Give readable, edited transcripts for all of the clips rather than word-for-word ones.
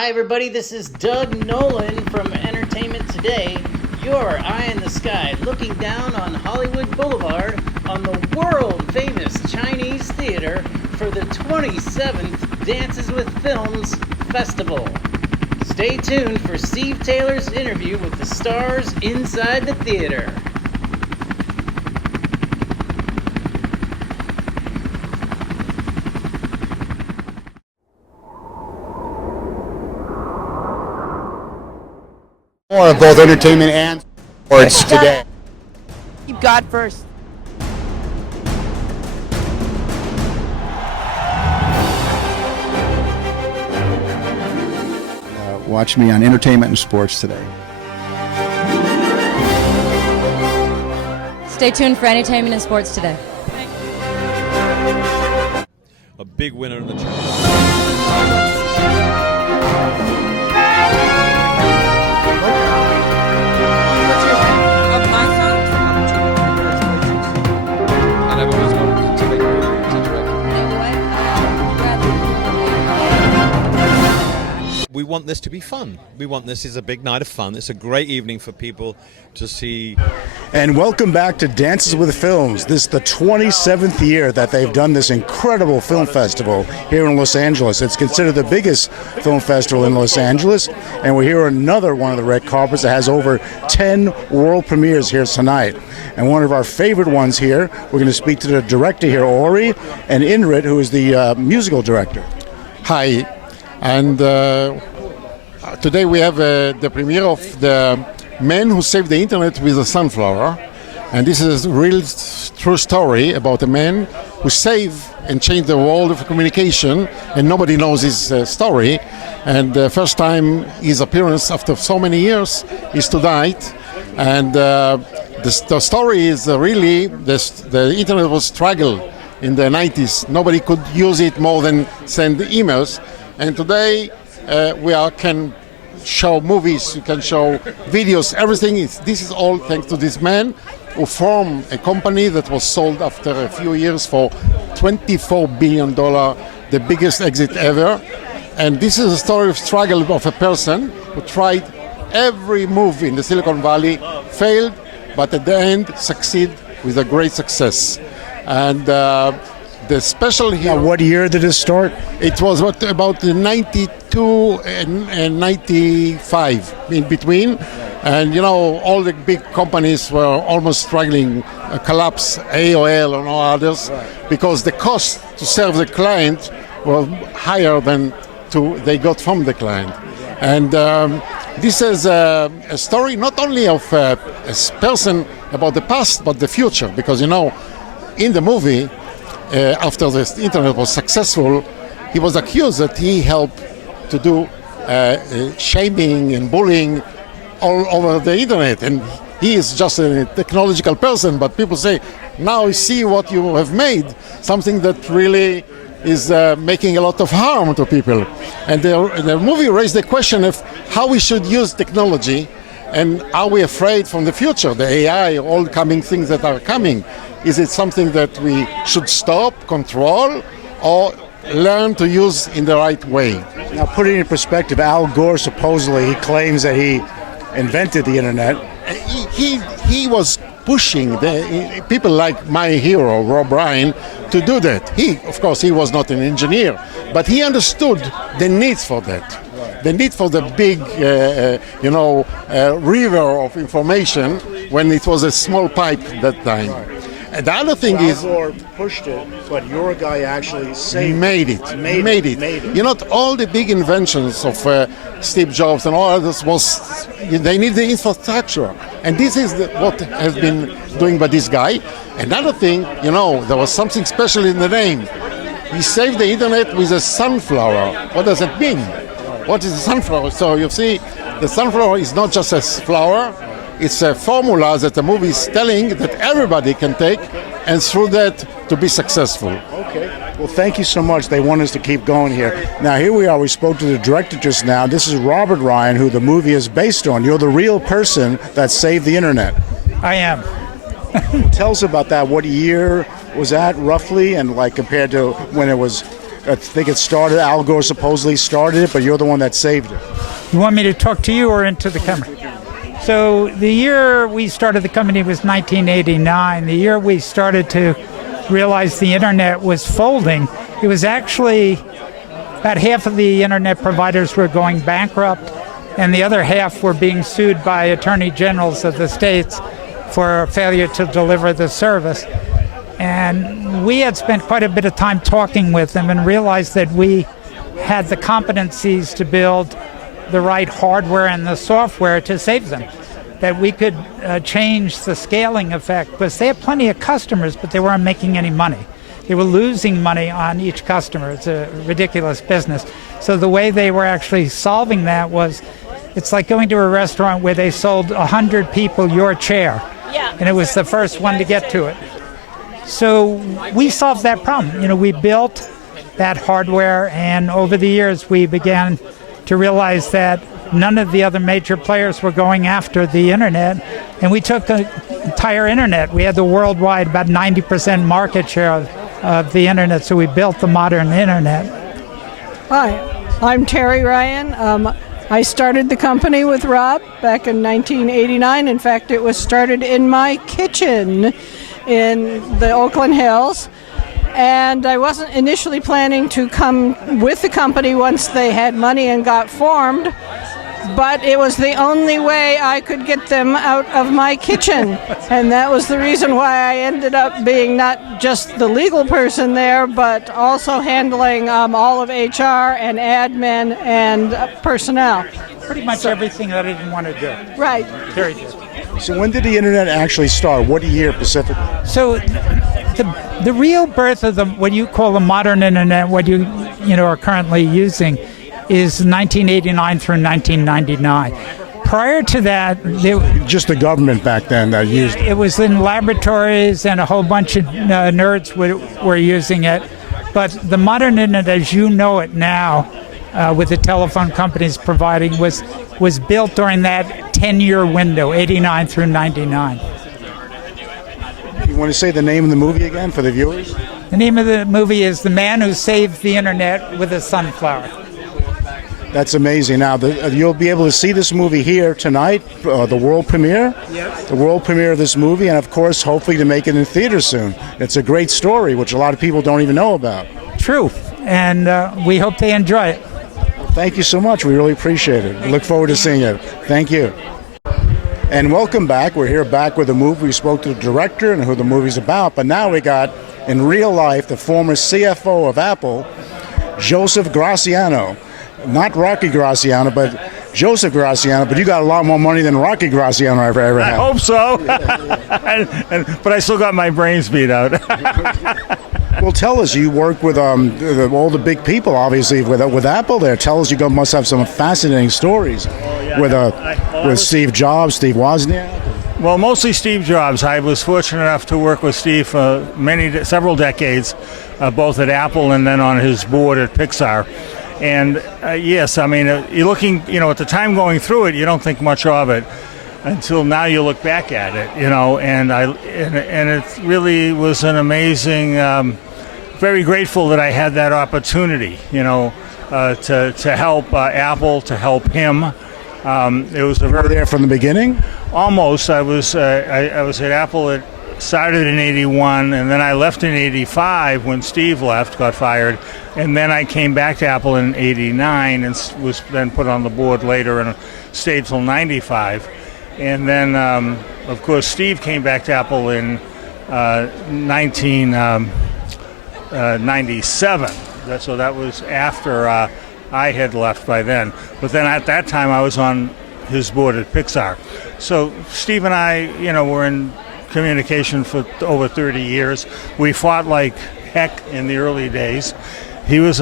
Hi everybody, this is Doug Nolan from Entertainment Today, your eye in the sky, looking down on Hollywood Boulevard on the world-famous Chinese Theater for the 27th Dances with Films Festival. Stay tuned for Steve Taylor's interview with the stars inside the theater. More of both entertainment and sports today. Keep God first. Watch me on entertainment and sports today. Stay tuned for entertainment and sports today. A big winner in the We want this to be fun. This is a big night of fun. It's a great evening for people to see. And welcome back to Dances with Films. This is the 27th year that they've done this incredible film festival here in Los Angeles. It's considered the biggest film festival in Los Angeles. And we're here on another one of the red carpets that has over 10 world premieres here tonight. And one of our favorite ones here, we're going to speak to the director here, Ori, and Inrit, who is the musical director. Hi. And today we have the premiere of the Man Who Saved the Internet with a Sunflower. And this is a real true story about a man who saved and changed the world of communication, and nobody knows his story. And the first time his appearance after so many years is tonight. And the story is really the internet was struggle in the 90s. Nobody could use it more than send emails. And today we can show movies, you can show videos, everything. This is all thanks to this man who formed a company that was sold after a few years for $24 billion, the biggest exit ever. And this is a story of struggle of a person who tried every move in the Silicon Valley, failed, but at the end succeed with a great success. And the special here. Now, what year did it start? It was about 92 and 95 in between. And you know, all the big companies were almost struggling, collapse, AOL and all others, because the cost to serve the client was higher than they got from the client. And this is a story not only of a person about the past, but the future. Because you know, in the movie, after the internet was successful, he was accused that he helped to do shaming and bullying all over the internet. And he is just a technological person, but people say, now you see what you have made, something that really is making a lot of harm to people. And the movie raised the question of how we should use technology, and are we afraid from the future, the AI, all coming things that are coming. Is it something that we should stop, control, or learn to use in the right way? Now, putting it in perspective, Al Gore supposedly, he claims that he invented the internet. He was pushing the people like my hero, Rob Ryan, to do that. Of course, he was not an engineer, but he understood the needs for that. The need for the big, river of information when it was a small pipe that time. And the other thing is, Al Gore pushed it, but your guy actually made it. You know, all the big inventions of Steve Jobs and all others they need the infrastructure, and this is what has been doing by this guy. Another thing, you know, there was something special in the name. He saved the internet with a sunflower. What does it mean? What is a sunflower? So you see, the sunflower is not just a flower. It's a formula that the movie is telling that everybody can take, and through that to be successful. Okay. Well, thank you so much. They want us to keep going here. Now, here we are. We spoke to the director just now. This is Robert Ryan, who the movie is based on. You're the real person that saved the internet. I am. Tell us about that. What year was that roughly, and like compared to when it was I think it started, Al Gore supposedly started it, but you're the one that saved it. You want me to talk to you or into the camera? So the year we started the company was 1989. The year we started to realize the internet was folding, it was actually about half of the internet providers were going bankrupt, and the other half were being sued by attorney generals of the states for failure to deliver the service. And we had spent quite a bit of time talking with them and realized that we had the competencies to build the right hardware and the software to save them, that we could change the scaling effect, because they had plenty of customers, but they weren't making any money. They were losing money on each customer. It's a ridiculous business. So the way they were actually solving that was, it's like going to a restaurant where they sold 100 people your chair, and it was the first one to get to it. So we solved that problem. You know, we built that hardware, and over the years we began to realize that none of the other major players were going after the internet, and we took the entire internet. We had the worldwide about 90% market share of the internet, so we built the modern internet. Hi, I'm Terry Ryan. I started the company with Rob back in 1989. In fact, it was started in my kitchen in the Oakland Hills. And I wasn't initially planning to come with the company once they had money and got formed, but it was the only way I could get them out of my kitchen. And that was the reason why I ended up being not just the legal person there, but also handling all of HR and admin and personnel. Pretty much everything that I didn't want to do. Right. Terry did. So when did the internet actually start? What year specifically? So the real birth of what you call the modern internet, what you are currently using, is 1989 through 1999. Prior to that, just the government back then that used it. It was in laboratories, and a whole bunch of nerds were using it. But the modern internet, as you know it now, with the telephone companies providing, was built during that 10-year window, 89 through 99. You want to say the name of the movie again for the viewers? The name of the movie is The Man Who Saved the Internet with a Sunflower. That's amazing. Now, you'll be able to see this movie here tonight, the world premiere. Yep. The world premiere of this movie, and of course, hopefully to make it in theaters soon. It's a great story, which a lot of people don't even know about. True, and we hope they enjoy it. Thank you so much. We really appreciate it. We look forward to seeing it. Thank you. And welcome back. We're here back with the movie. We spoke to the director and who the movie's about, but now we got, in real life, the former CFO of Apple, Joseph Graziano. Not Rocky Graziano, but Joseph Graziano, but you got a lot more money than Rocky Graziano ever had. I hope so. But I still got my brains beat out. Well, tell us, you work with all the big people, obviously, with Apple there. Tell us, you must have some fascinating stories with Steve Jobs, Steve Wozniak. Well, mostly Steve Jobs. I was fortunate enough to work with Steve for several decades, both at Apple and then on his board at Pixar. And yes, I mean, you're looking, at the time going through it, you don't think much of it until now you look back at it, and it really was an amazing, very grateful that I had that opportunity, to help Apple, to help him. It was You were there from the beginning? Almost. I was at Apple. It started in 81, and then I left in 85 when Steve left, got fired. And then I came back to Apple in 89 and was then put on the board later and stayed till 95. And then, of course, Steve came back to Apple in 1997. So that was after I had left by then. But then at that time, I was on his board at Pixar. So Steve and I, were in communication for over 30 years. We fought like heck in the early days. He was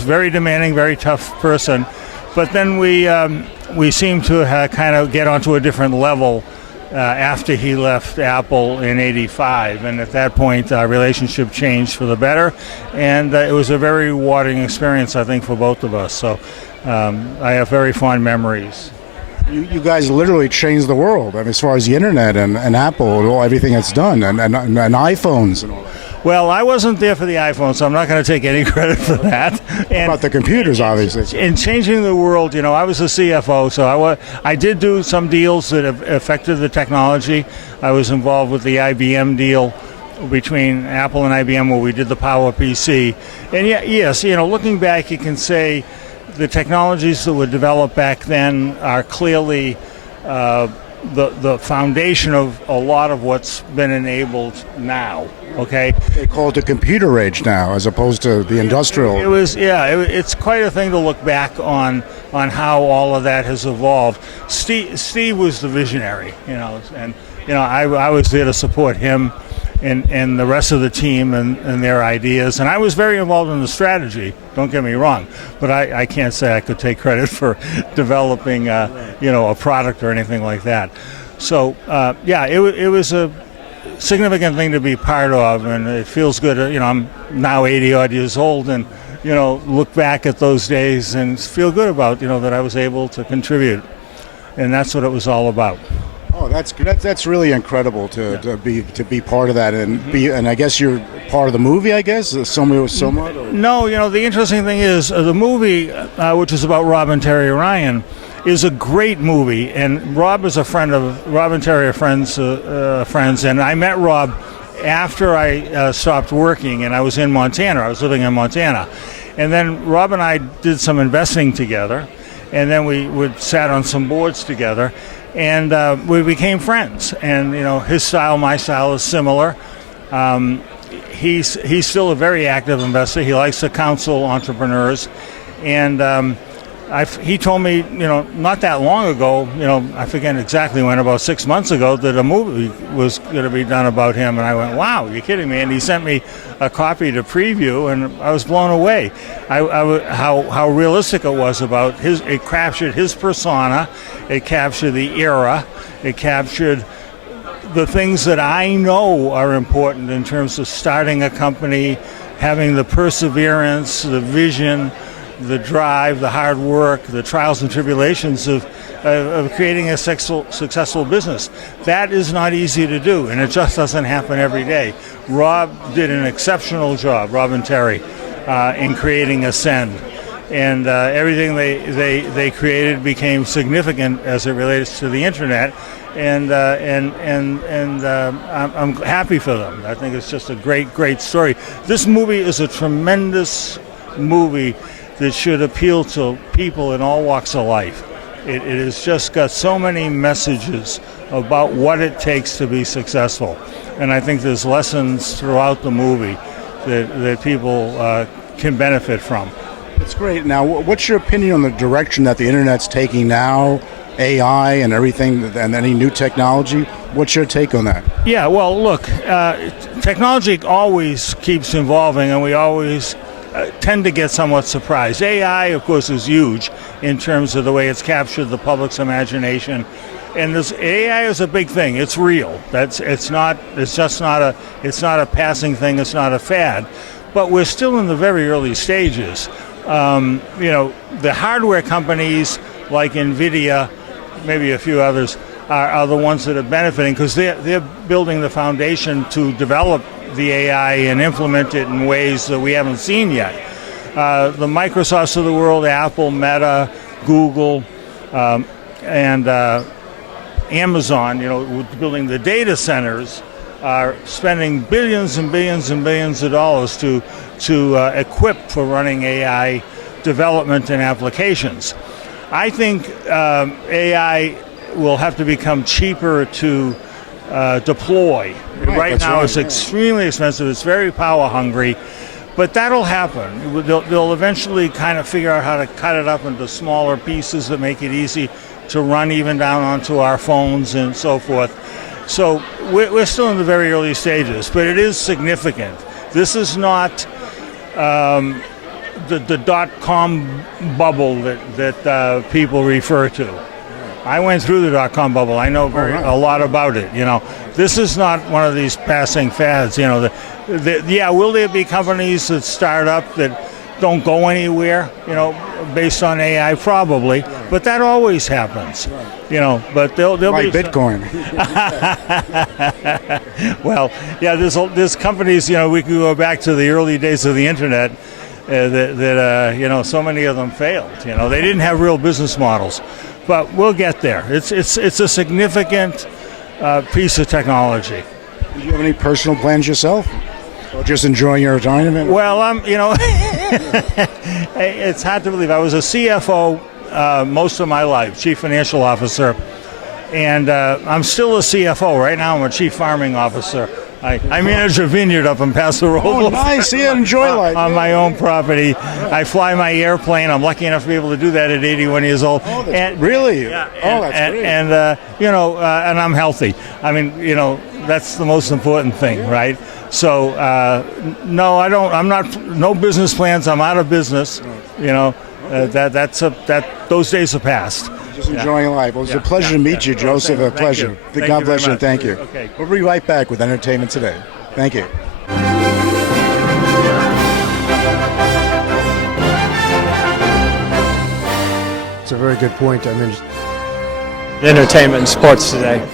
very demanding, very tough person, but then we seemed to kind of get onto a different level after he left Apple in '85, and at that point our relationship changed for the better, and it was a very rewarding experience, I think, for both of us. So I have very fond memories. You guys literally changed the world, as far as the internet and Apple and everything it's done, and iPhones and all that. Well, I wasn't there for the iPhone, so I'm not going to take any credit for that. And About the computers, obviously. in changing the world, I was a CFO, so I did do some deals that have affected the technology. I was involved with the IBM deal between Apple and IBM where we did the Power PC. And yes, looking back, you can say the technologies that were developed back then are clearly the foundation of a lot of what's been enabled now. Okay, They call it the computer age now, as opposed to the industrial. It's quite a thing to look back on how all of that has evolved. Steve was the visionary, and I was there to support him and the rest of the team and their ideas. And I was very involved in the strategy, don't get me wrong, but I can't say I could take credit for developing a product or anything like that. So, it was a significant thing to be part of, and it feels good. I'm now 80-odd years old, and, look back at those days and feel good about, that I was able to contribute. And that's what it was all about. Oh, that's really incredible to be part of that, and I guess you're part of the movie. I guess somewhat. No, the interesting thing is the movie, which is about Rob and Terry Ryan, is a great movie, and Rob is a friend of Rob and Terry are friends, and I met Rob after I stopped working, and I was in Montana. I was living in Montana, and then Rob and I did some investing together, and then we sat on some boards together. And we became friends, and his style, my style is similar. He's still a very active investor. He likes to counsel entrepreneurs, and he told me, not that long ago, I forget exactly when, about 6 months ago, that a movie was going to be done about him, and I went, "Wow, you're kidding me!" And he sent me a copy to preview, and I was blown away. How realistic it was about his. It captured his persona, it captured the era, it captured the things that I know are important in terms of starting a company, having the perseverance, the vision, the drive, the hard work, the trials and tribulations of creating a successful business. That is not easy to do, and it just doesn't happen every day. Rob did an exceptional job, Rob and Terry, in creating Ascend. And everything they created became significant as it relates to the internet, and I'm happy for them. I think it's just a great story. This movie is a tremendous movie that should appeal to people in all walks of life. It has just got so many messages about what it takes to be successful, and I think there's lessons throughout the movie that people can benefit from. It's great. Now, what's your opinion on the direction that the internet's taking now, AI and everything, and any new technology? What's your take on that? Yeah, well, look, technology always keeps evolving, and we always tend to get somewhat surprised. AI, of course, is huge in terms of the way it's captured the public's imagination, and this AI is a big thing. It's real. It's just not a passing thing. It's not a fad, but we're still in the very early stages. The hardware companies like NVIDIA, maybe a few others, are the ones that are benefiting because they're building the foundation to develop the AI and implement it in ways that we haven't seen yet. The Microsofts of the world, Apple, Meta, Google, and Amazon, building the data centers, are spending billions and billions and billions of dollars to equip for running AI development and applications. I think AI will have to become cheaper to deploy. Right now it's extremely expensive. It's very power hungry, but that'll happen. They'll eventually kind of figure out how to cut it up into smaller pieces that make it easy to run even down onto our phones and so forth. So we're still in the very early stages, but it is significant. This is not the dot-com bubble that people refer to. I went through the dot-com bubble. I know a lot about it. This is not one of these passing fads. Will there be companies that start up that don't go anywhere, based on AI probably, but that always happens, but they'll Like be Bitcoin. Well, yeah, there's companies, we could go back to the early days of the internet that so many of them failed. They didn't have real business models, but we'll get there. It's a significant piece of technology. Do you have any personal plans yourself? Or just enjoying your retirement? Well, it's hard to believe. I was a CFO most of my life, Chief Financial Officer, and I'm still a CFO. Right now I'm a Chief Farming Officer. I manage a vineyard up in Paso Robles. Oh, nice. Yeah, enjoy life. On my own property. I fly my airplane. I'm lucky enough to be able to do that at 81 years old. Oh, really? Yeah, That's great. And and I'm healthy. I mean, that's the most important thing, right? So, no, I don't. I'm not. No business plans. I'm out of business. Those days are past. Just enjoying life. Well, it was a pleasure to meet you, Joseph. A pleasure. God bless you and thank you. Okay. We'll be right back with Entertainment Today. Thank you. It's a very good point. Entertainment and sports today.